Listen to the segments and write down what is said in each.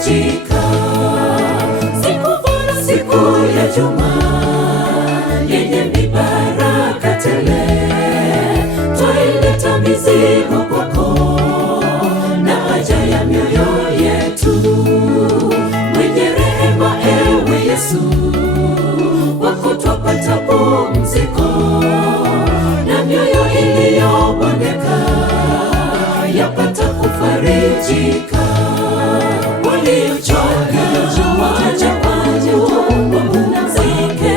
kufarijika. Siku bora, siku ya juma yenye mibaraka tele, twaileta mizigo kwako na haja ya mioyo yetu. Mwenye rehema, ewe Yesu, kwako twapata pumziko, na mioyo iliyobondeka yapata kufarijika. Waliochoka waje kwangu wapumzike,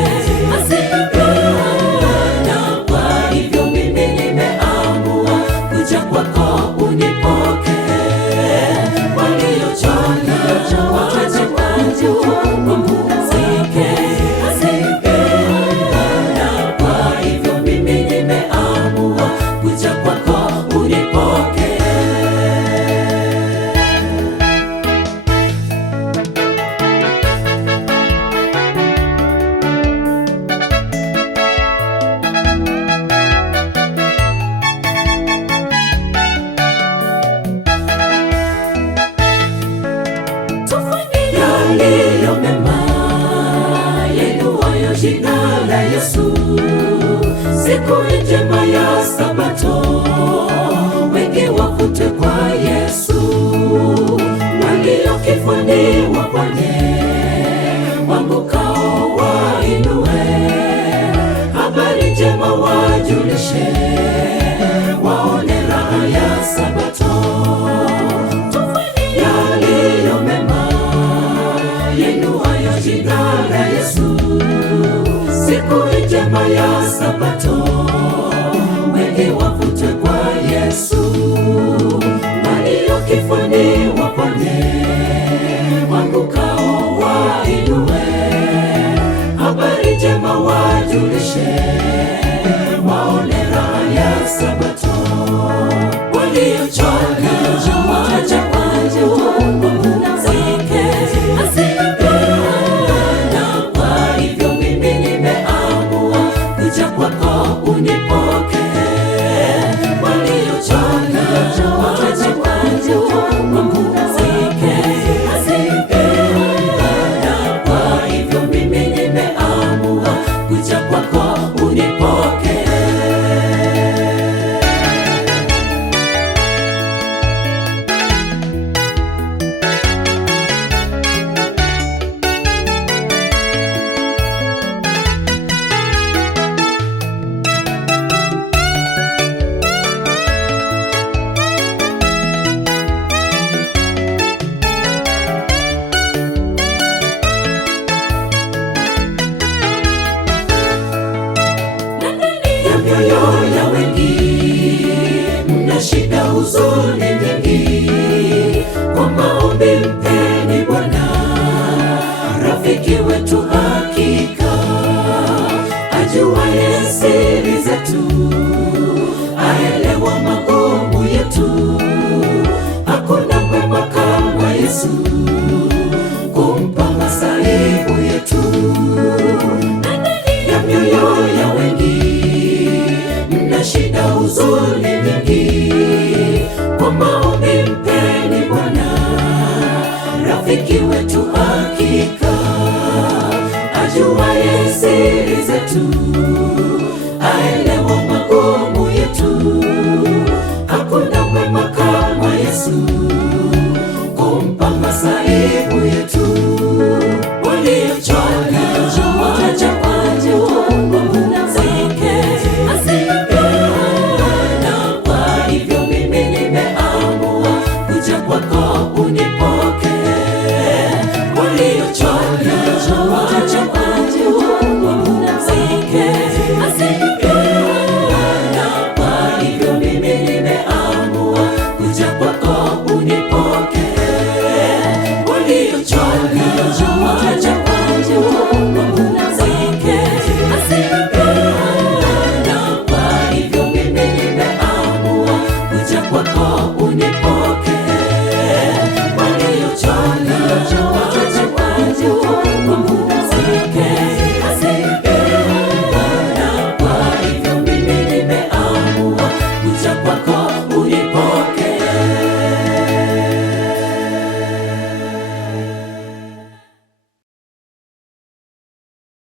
na kwa hivyo mimi nimeamua kuja kwako unipokee. Waliochoka waje kwangu wapumzike, na kwa hivyo mimi nimeamua kuja kwako unipokee. Yaliyo mema yainuayo jina la Yesu, siku njema ya Sabato, wengi wavute kwa Yesu. Walio kifuni wapone, waangukao wainue, habari njema wajulishe, waone raha ya Sabato. Yaliyo mema yainuayo jina la Yesu, siku njema ya Sabato, wengi wavute kwa Yesu. Walio kifuni wapone, waangukao wainue, habari njema wajulishe, waone raha ya Sabato. Waliochoka waje kwangu wapumzike, na kwa hivyo mimi nimeamua kuja kwako unipokee. Waliochoka waje kwangu wapumzike, na kwa hivyo mimi nimeamua kuja kwako unipokee. Mioyo ya wengi mna shida, huzuni nyingi, kwa maombi mpeni Bwana rafiki wetu hakika, ajuaye siri zetu, aelewa magumu yetu. Hakuna mwema kama Yesu kumpa masaibu yetu. Ya mioyo ya wengi mna shida, huzuni nyingi, kwa maombi mpeni Bwana rafiki wetu hakika, ajuaye siri zetu, aelewa magumu yetu. Hakuna mwema kama Yesu.